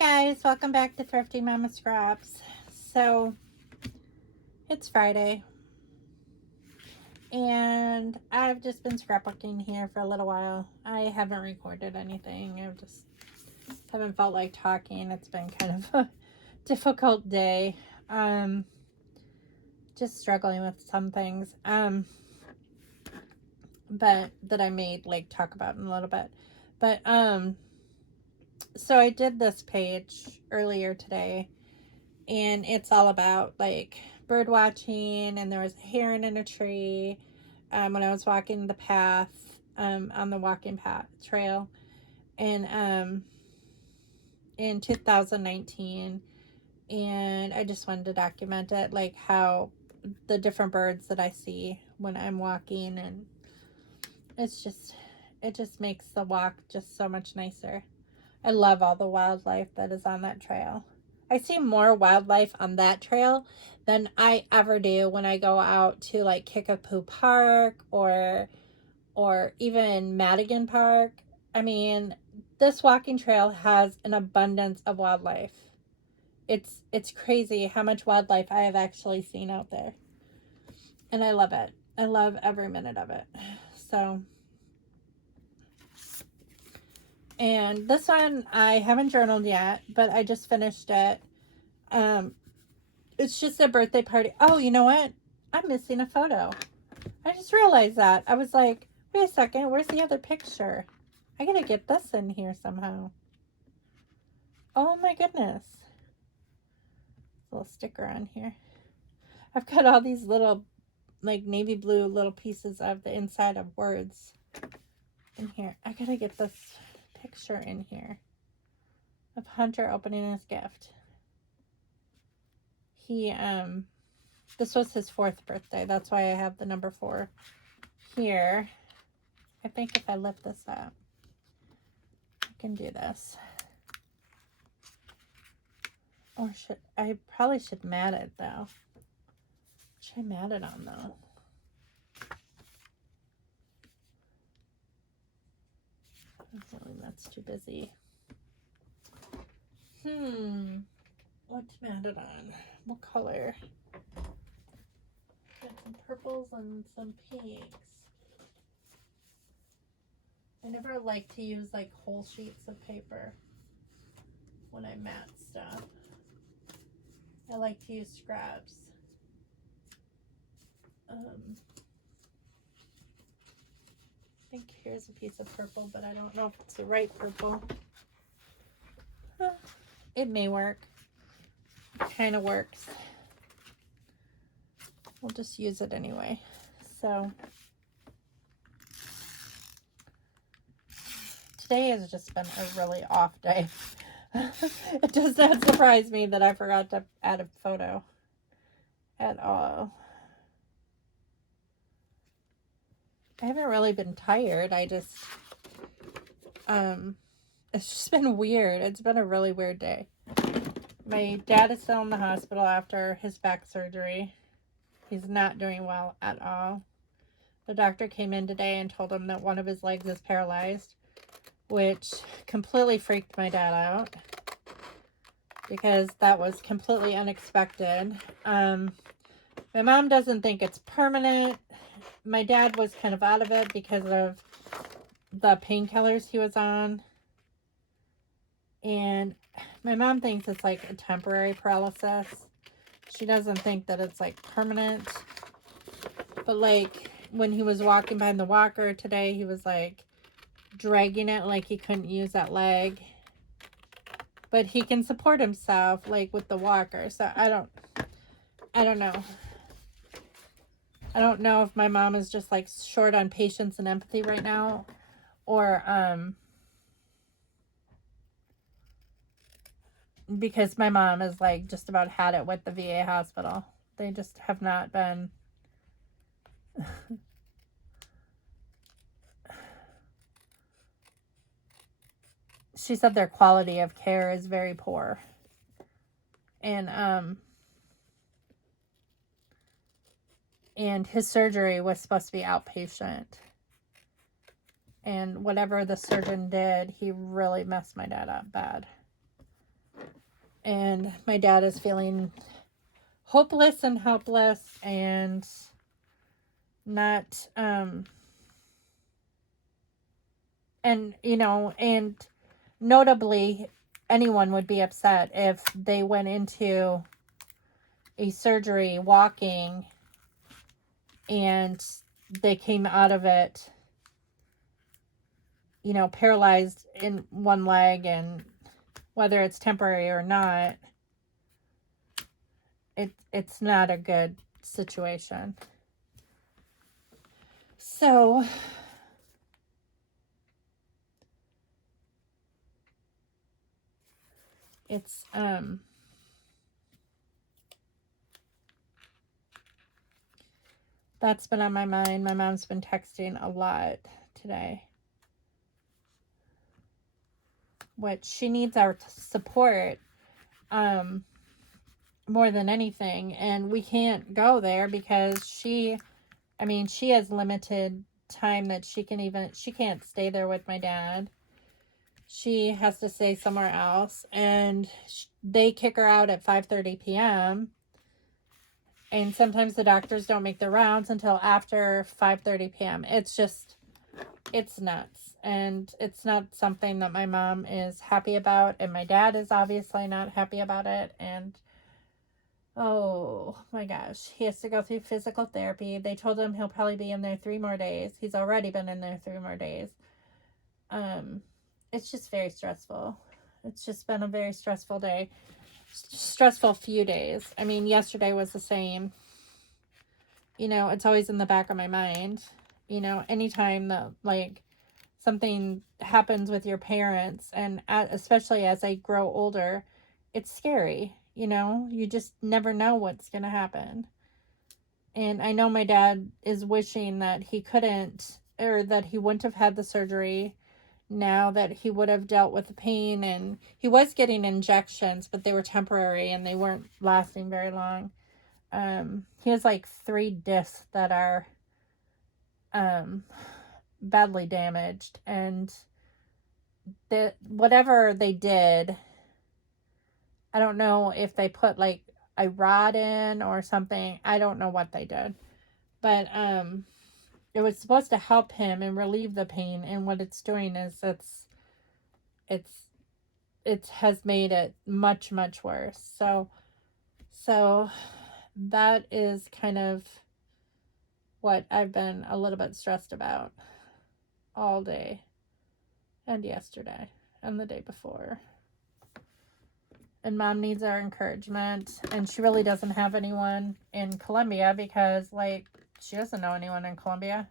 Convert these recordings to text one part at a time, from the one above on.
Hi guys, welcome back to Thrifty Mama Scraps. So it's Friday and I've just been scrapbooking here for a little while. I haven't recorded anything. I just haven't felt like talking. It's been kind of a difficult day. Just struggling with some things. But that I may like talk about in a little bit. But so I did this page earlier today, and it's all about like bird watching, and there was a heron in a tree when I was walking the path on the walking path trail, and in 2019, and I just wanted to document it, like how the different birds that I see when I'm walking, and it just makes the walk just so much nicer. I love all the wildlife that is on that trail. I see more wildlife on that trail than I ever do when I go out to like Kickapoo Park or even Madigan Park. I mean, this walking trail has an abundance of wildlife. It's crazy how much wildlife I have actually seen out there. And I love it. I love every minute of it. So, and this one I haven't journaled yet, but I just finished it. It's just a birthday party. Oh, you know what? I'm missing a photo. I just realized that. I was like, wait a second, where's the other picture? I gotta get this in here somehow. Oh my goodness. Little sticker on here. I've got all these little like navy blue little pieces of the inside of words in here. I gotta get this picture in here of Hunter opening his gift. He this was his 4th birthday. That's why I have the number 4 here. I think if I lift this up, I can do this. Or I probably should mat it though. What should I mat it on though? Really, that's too busy. What to mat it on? What color? Got some purples and some pinks. I never like to use like whole sheets of paper when I mat stuff. I like to use scraps. I think here's a piece of purple, but I don't know if it's the right purple. It may work. It kind of works. We'll just use it anyway. So today has just been a really off day. It does not surprise me that I forgot to add a photo at all. I haven't really been tired. I just, it's just been weird. It's been a really weird day. My dad is still in the hospital after his back surgery. He's not doing well at all. The doctor came in today and told him that one of his legs is paralyzed, which completely freaked my dad out because that was completely unexpected. My mom doesn't think it's permanent. My dad was kind of out of it because of the painkillers he was on. And my mom thinks it's like a temporary paralysis. She doesn't think that it's like permanent. But like when he was walking behind the walker today, he was like dragging it like he couldn't use that leg. But he can support himself like with the walker. So I don't know. I don't know if my mom is just like short on patience and empathy right now, or because my mom is like just about had it with the VA hospital. They just have not been she said their quality of care is very poor. And his surgery was supposed to be outpatient. And whatever the surgeon did, he really messed my dad up bad. And my dad is feeling hopeless and helpless and not, and, and notably, anyone would be upset if they went into a surgery walking and they came out of it, paralyzed in one leg, and whether it's temporary or not, it's not a good situation. So it's that's been on my mind. My mom's been texting a lot today, which she needs our support more than anything, and we can't go there because she has limited time that she can't stay there with my dad. She has to stay somewhere else, and they kick her out at 5:30 p.m. and sometimes the doctors don't make the rounds until after 5:30 p.m. It's nuts, and it's not something that my mom is happy about, and my dad is obviously not happy about it. And oh my gosh, he has to go through physical therapy. They told him he'll probably be in there 3 more days. He's already been in there 3 more days. It's just very stressful. It's just been a very stressful day. Stressful few days. Yesterday was the same. It's always in the back of my mind. Anytime that, something happens with your parents, and especially as I grow older, it's scary. You just never know what's going to happen. And I know my dad is wishing that he couldn't, or that he wouldn't have had the surgery, now that he would have dealt with the pain. And he was getting injections, but they were temporary and they weren't lasting very long. He has 3 discs that are badly damaged, and whatever they did, I don't know if they put a rod in or something. I don't know what they did, but it was supposed to help him and relieve the pain, and what it's doing is it has made it much, much worse. So that is kind of what I've been a little bit stressed about all day, and yesterday, and the day before. And Mom needs our encouragement, and she really doesn't have anyone in Columbia because she doesn't know anyone in Columbia.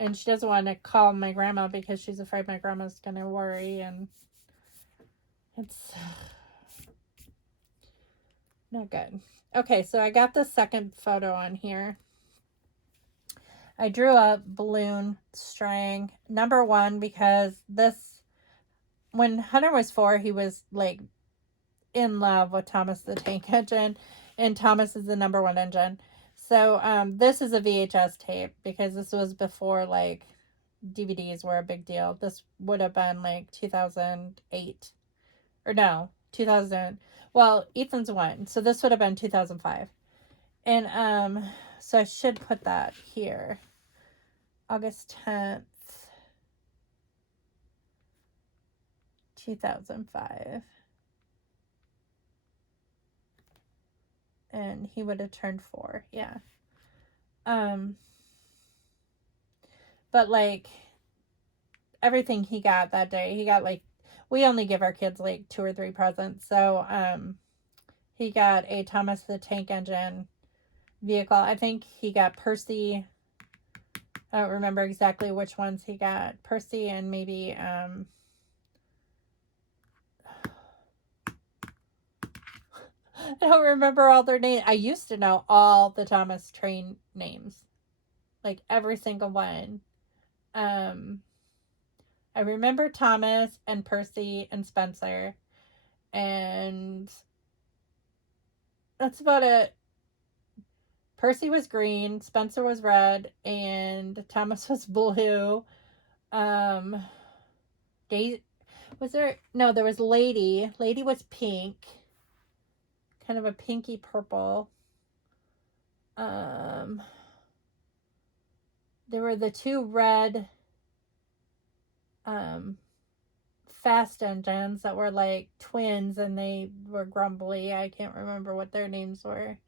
And she doesn't want to call my grandma because she's afraid my grandma's going to worry, and it's not good. Okay, so I got the second photo on here. I drew a balloon string, number 1, because when Hunter was 4, he was in love with Thomas the Tank Engine, and Thomas is the number 1 engine. So this is a VHS tape, because this was before DVDs were a big deal. This would have been 2008, or no, 2000. Well, Ethan's 1, so this would have been 2005. And so I should put that here. August 10th, 2005. And he would have turned 4, yeah. But everything he got that day, he got we only give our kids 2 or 3 presents. So he got a Thomas the Tank Engine vehicle. I think he got Percy. I don't remember exactly which ones he got. Percy and maybe I don't remember all their names. I used to know all the Thomas train names. Every single one. I remember Thomas and Percy and Spencer. And that's about it. Percy was green, Spencer was red, and Thomas was blue. Was there? No, there was Lady. Lady was pink. Kind of a pinky purple. Um, there were the two red um, fast engines that were like twins and they were grumbly. I can't remember what their names were.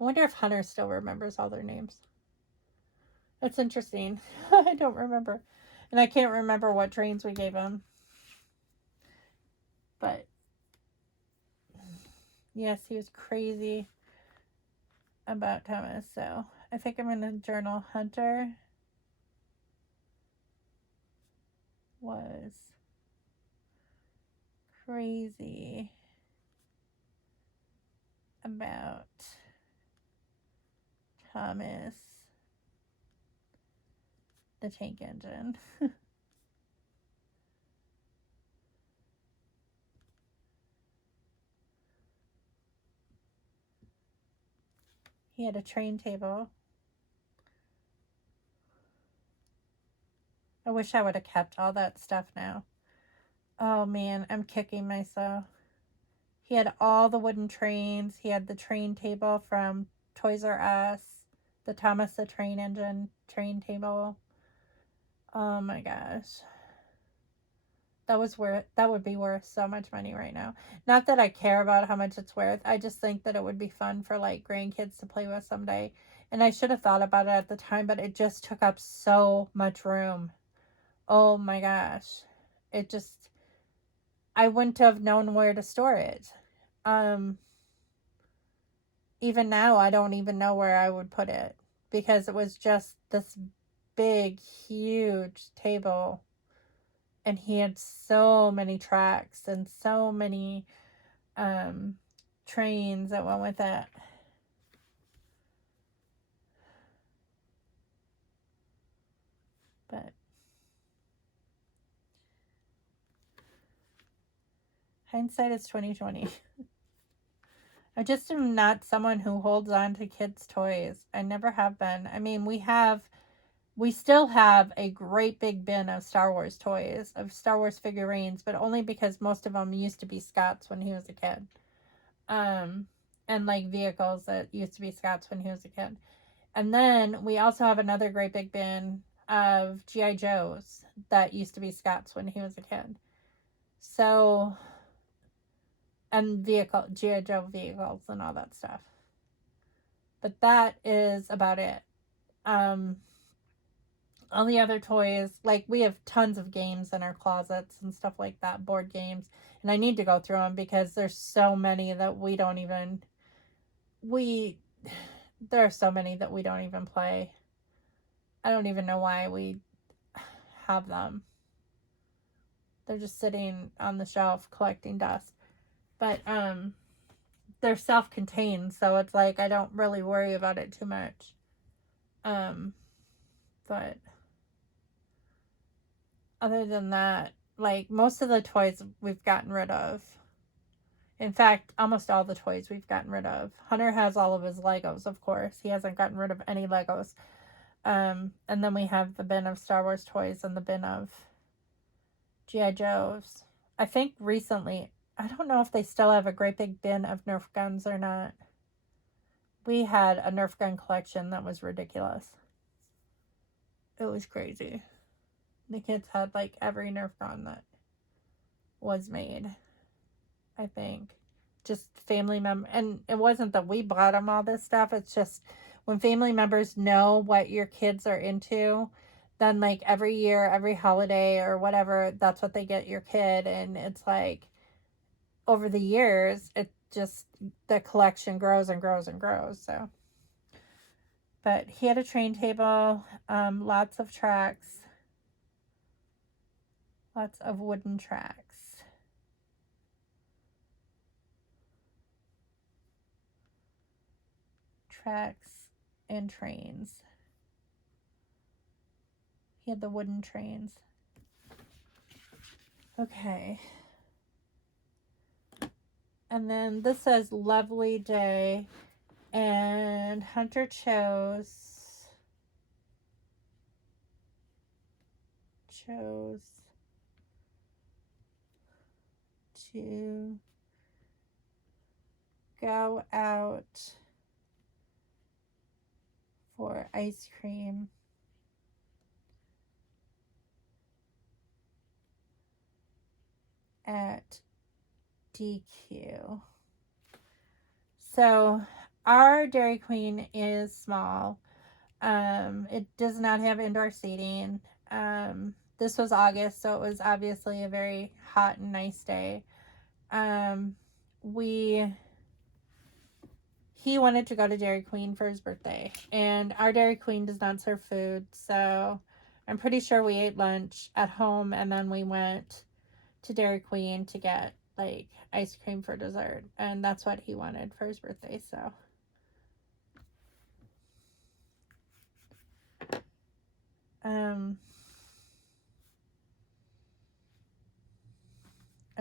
I wonder if Hunter still remembers all their names. That's interesting. I don't remember. And I can't remember what trains we gave him. But yes, he was crazy about Thomas. So I think I'm going to journal Hunter was crazy about Thomas the tank engine. He had a train table. I wish I would have kept all that stuff now. Oh man, I'm kicking myself. He had all the wooden trains. He had the train table from Toys R Us, the Thomas the Train Engine train table. Oh my gosh. That would be worth so much money right now. Not that I care about how much it's worth. I just think that it would be fun for like grandkids to play with someday. And I should have thought about it at the time, but it just took up so much room. Oh my gosh. It just I wouldn't have known where to store it. Um Even now I don't even know where I would put it because it was just this big huge table and he had so many tracks and so many um, trains that went with it. But hindsight is 2020. I just am not someone who holds on to kids' toys. I never have been. I mean, we still have a great big bin of Star Wars toys, of Star Wars figurines, but only because most of them used to be Scott's when he was a kid. And like vehicles that used to be Scott's when he was a kid. And then we also have another great big bin of G.I. Joes that used to be Scott's when he was a kid. So, and G.I. Joe vehicles and all that stuff. But that is about it. All the other toys, like we have tons of games in our closets and stuff like that, board games. And I need to go through them because there's so many that there are so many that we don't even play. I don't even know why we have them. They're just sitting on the shelf collecting dust. But they're self-contained, so it's like I don't really worry about it too much. But other than that, like most of the toys we've gotten rid of. In fact, almost all the toys we've gotten rid of. Hunter has all of his Legos, of course. He hasn't gotten rid of any Legos. And then we have the bin of Star Wars toys and the bin of G.I. Joes. I think recently, I don't know if they still have a great big bin of Nerf guns or not. We had a Nerf gun collection that was ridiculous. It was crazy. The kids had like every Nerf gun that was made, I think. Just family members. And it wasn't that we bought them all this stuff. It's just when family members know what your kids are into, then like every year, every holiday or whatever, that's what they get your kid. And it's like over the years, it just, the collection grows and grows and grows. So, but he had a train table, lots of tracks, lots of wooden tracks. Tracks and trains. He had the wooden trains. Okay. And then this says lovely day. And Hunter chose to go out for ice cream at DQ. So our Dairy Queen is small. It does not have indoor seating. This was August, so it was obviously a very hot and nice day. He wanted to go to Dairy Queen for his birthday, and our Dairy Queen does not serve food, so I'm pretty sure we ate lunch at home, and then we went to Dairy Queen to get like ice cream for dessert, and that's what he wanted for his birthday. So I'm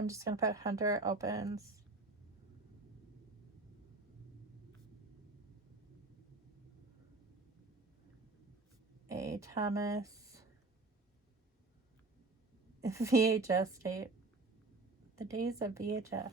just gonna put Hunter opens. A Thomas VHS tape. The days of VHS.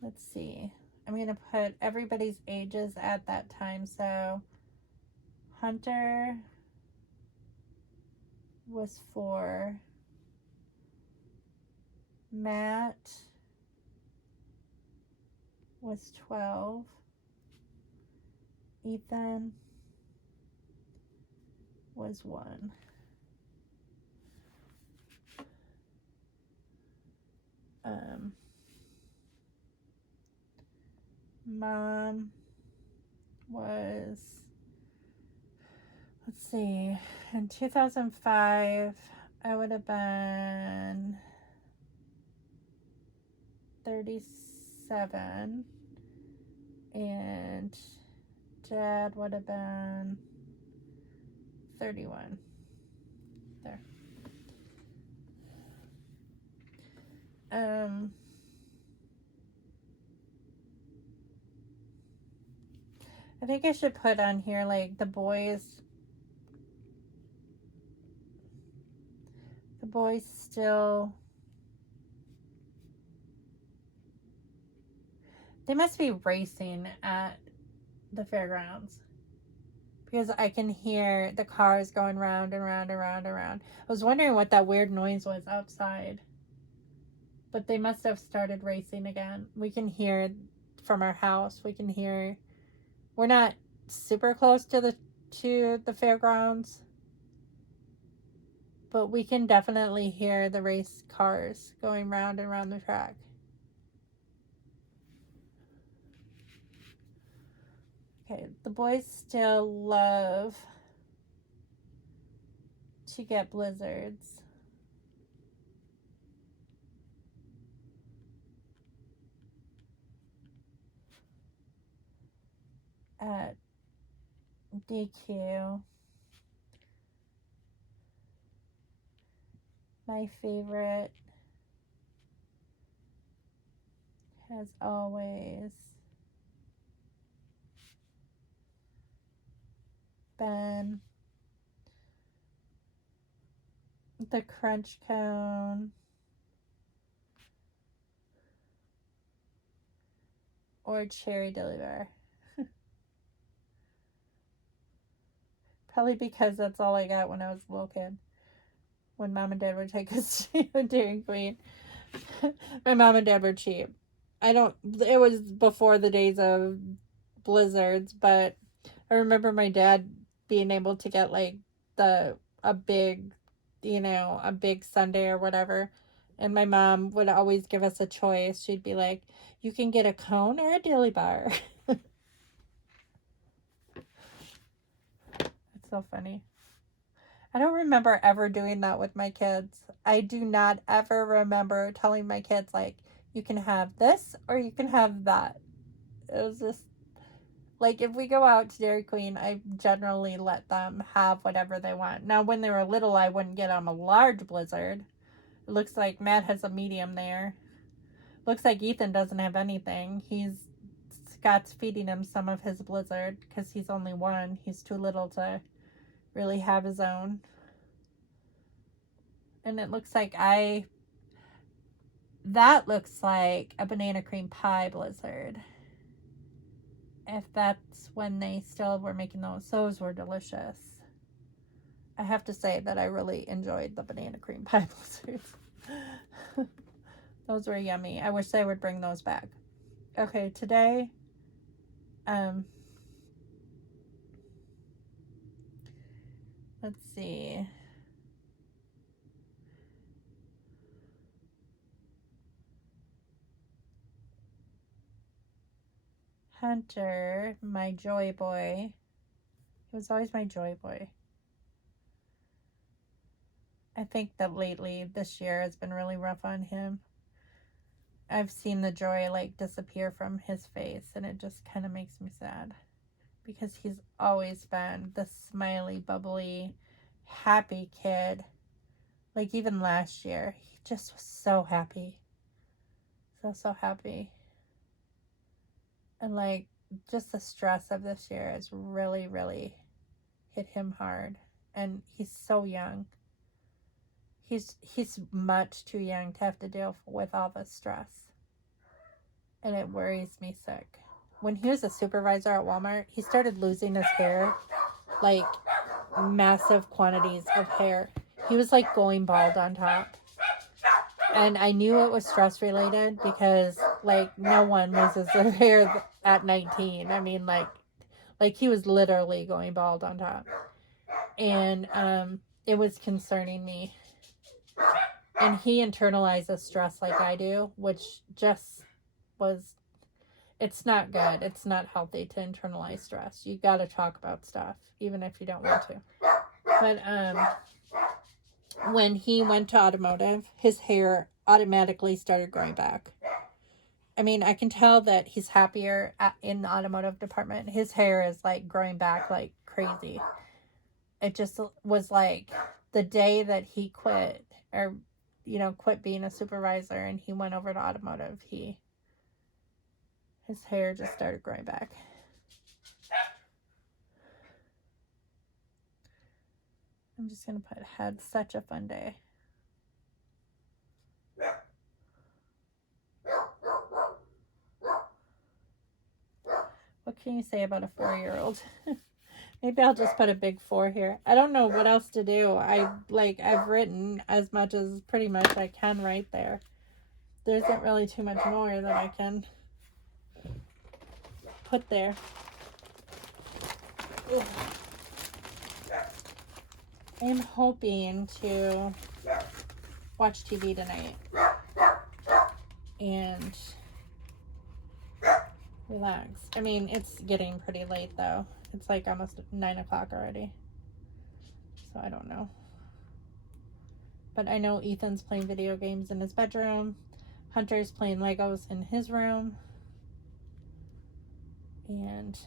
Let's see. I'm going to put everybody's ages at that time. So Hunter was 4. Matt was 12. Ethan was 1. Mom was, let's see, in 2005, I would have been 37, and Dad would have been 31. There. I think I should put on here like the boys still, they must be racing at the fairgrounds because I can hear the cars going round and round and round and round. I was wondering what that weird noise was outside, but they must have started racing again. We can hear from our house. We can hear. We're not super close to the fairgrounds, but we can definitely hear the race cars going round and round the track. Okay, the boys still love to get blizzards. At DQ. My favorite has always been the crunch cone or cherry dilly bar. Probably because that's all I got when I was a little kid. When Mom and Dad would take us to Dairy Queen. My mom and dad were cheap. It was before the days of blizzards, but I remember my dad being able to get like a big, a big sundae or whatever. And my mom would always give us a choice. She'd be like, you can get a cone or a dilly bar. It's so funny. I don't remember ever doing that with my kids. I do not ever remember telling my kids, like, you can have this or you can have that. It was just, like, if we go out to Dairy Queen, I generally let them have whatever they want. Now, when they were little, I wouldn't get them a large blizzard. It looks like Matt has a medium there. Looks like Ethan doesn't have anything. He's Scott's feeding him some of his Blizzard because he's only one. He's too little to really have his own. And it looks like that looks like a banana cream pie Blizzard. If that's when they still were making those were delicious. I have to say that I really enjoyed the banana cream pie Blizzards. Those were yummy. I wish they would bring those back. Okay, today, let's see. Hunter, my joy boy. He was always my joy boy. I think that lately, this year, has been really rough on him. I've seen the joy like disappear from his face, and it just kind of makes me sad. Because he's always been the smiley, bubbly, happy kid. Like even last year, he just was so happy. So happy. And like just the stress of this year has really, really hit him hard. And he's so young. He's much too young to have to deal with all the stress. And it worries me sick. When he was a supervisor at Walmart, he started losing his hair, like massive quantities of hair. He was like going bald on top. And I knew it was stress related because like no one loses their hair at 19. I mean like he was literally going bald on top. And it was concerning me. And he internalizes stress like I do, which just was, it's not good. It's not healthy to internalize stress. You got to talk about stuff, even if you don't want to. But when he went to automotive, his hair automatically started growing back. I mean, I can tell that he's happier in the automotive department. His hair is like growing back like crazy. It just was like the day that he quit, or quit being a supervisor and he went over to automotive, his hair just started growing back. I'm just going to put, had such a fun day. What can you say about a 4-year-old? Maybe I'll just put a big 4 here. I don't know what else to do. I've written as much as pretty much I can right there. There isn't really too much more that I can put there. Ugh. I'm hoping to watch TV tonight and relax. I mean, it's getting pretty late though. It's like almost 9 o'clock already. So I don't know. But I know Ethan's playing video games in his bedroom. Hunter's playing Legos in his room. And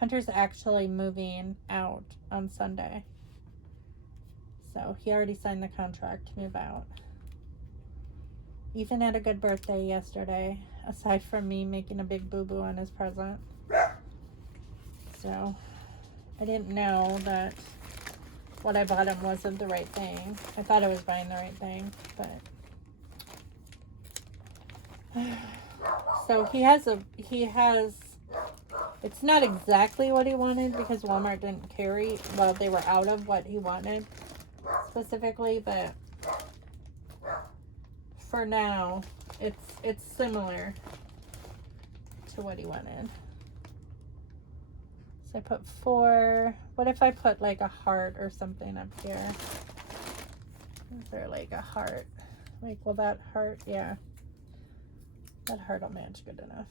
Hunter's actually moving out on Sunday. So he already signed the contract to move out. Ethan had a good birthday yesterday, aside from me making a big boo-boo on his present. So I didn't know that what I bought him wasn't the right thing. I thought I was buying the right thing, but so he has it's not exactly what he wanted because Walmart didn't carry, well, they were out of what he wanted specifically, but for now it's similar to what he wanted. So I put 4. What if I put like a heart or something up here? Is there like a heart? Like, will that heart? Yeah. That heart will match good enough.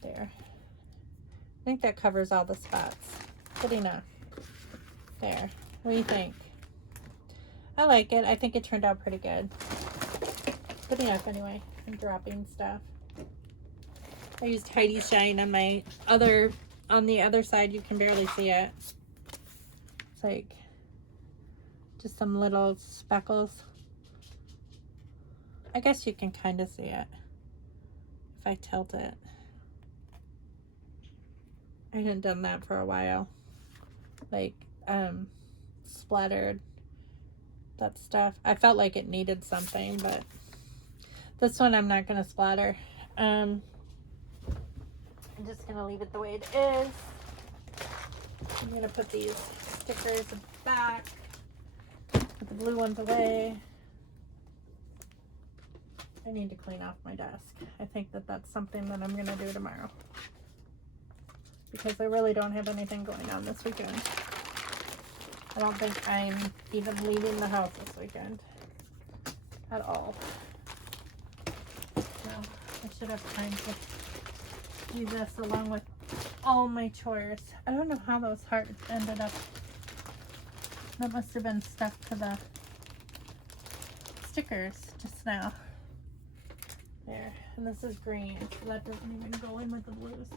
There. I think that covers all the spots. Good enough. There. What do you think? I like it. I think it turned out pretty good. Good enough anyway. I'm dropping stuff. I used Heidi Shine on the other side. You can barely see it. It's like just some little speckles. I guess you can kind of see it if I tilt it. I hadn't done that for a while. Like, splattered that stuff. I felt like it needed something, but this one I'm not going to splatter. I'm just going to leave it the way it is. I'm going to put these stickers back. Put the blue ones away. I need to clean off my desk. I think that that's something that I'm going to do tomorrow. Because I really don't have anything going on this weekend. I don't think I'm even leaving the house this weekend. At all. So, I should have time to do this along with all my chores. I don't know how those hearts ended up. That must have been stuck to the stickers just now. There. And this is green, so that doesn't even go in with the blues. Let's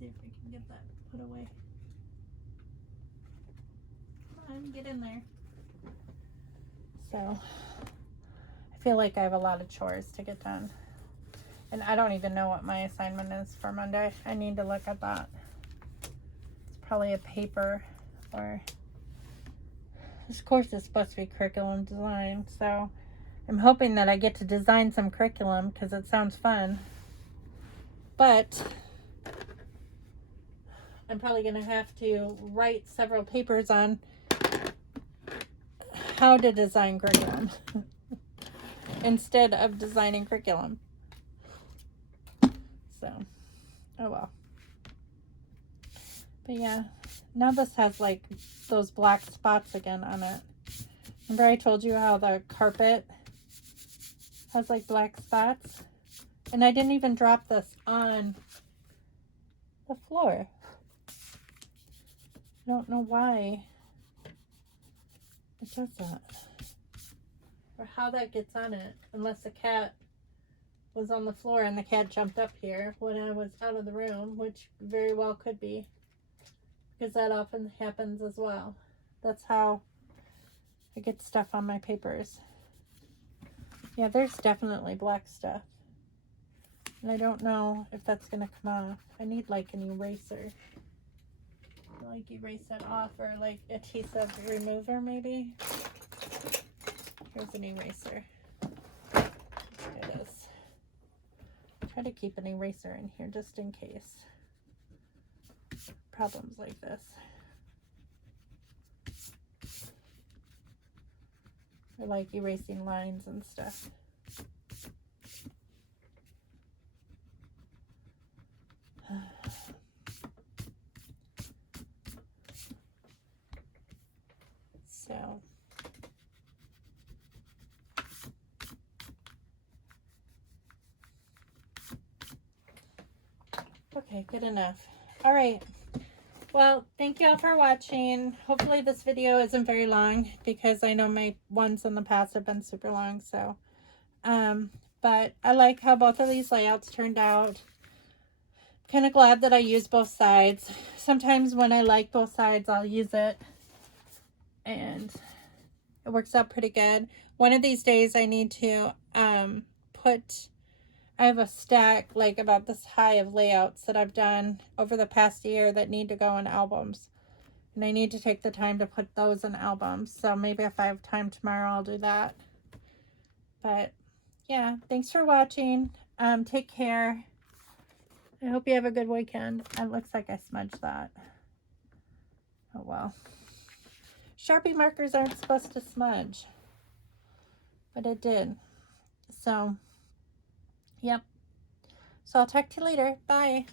see if we can get that put away. Come on, get in there. So, I feel like I have a lot of chores to get done. And I don't even know what my assignment is for Monday. I need to look at that. It's probably a paper, or this course is supposed to be curriculum design, so I'm hoping that I get to design some curriculum because it sounds fun. But I'm probably going to have to write several papers on how to design curriculum instead of designing curriculum. So, oh well. But yeah, now this has like those black spots again on it. Remember I told you how the carpet has like black spots? And I didn't even drop this on the floor. I don't know why it does that. Or how that gets on it. Unless the cat was on the floor and the cat jumped up here when I was out of the room, which very well could be. Because that often happens as well. That's how I get stuff on my papers. Yeah, there's definitely black stuff. And I don't know if that's going to come off. I need like an eraser. Like erase that off, or like adhesive remover maybe. Here's an eraser. There it is. Try to keep an eraser in here just in case. Problems like this. I like erasing lines and stuff. So, okay, good enough. All right. Well, thank you all for watching. Hopefully this video isn't very long because I know my ones in the past have been super long. So, but I like how both of these layouts turned out. Kind of glad that I used both sides. Sometimes when I like both sides, I'll use it. And it works out pretty good. One of these days I need to I have a stack like about this high of layouts that I've done over the past year that need to go in albums. And I need to take the time to put those in albums. So maybe if I have time tomorrow, I'll do that. But yeah, thanks for watching. Take care. I hope you have a good weekend. It looks like I smudged that. Oh well. Sharpie markers aren't supposed to smudge. But it did. So, yep. So I'll talk to you later. Bye.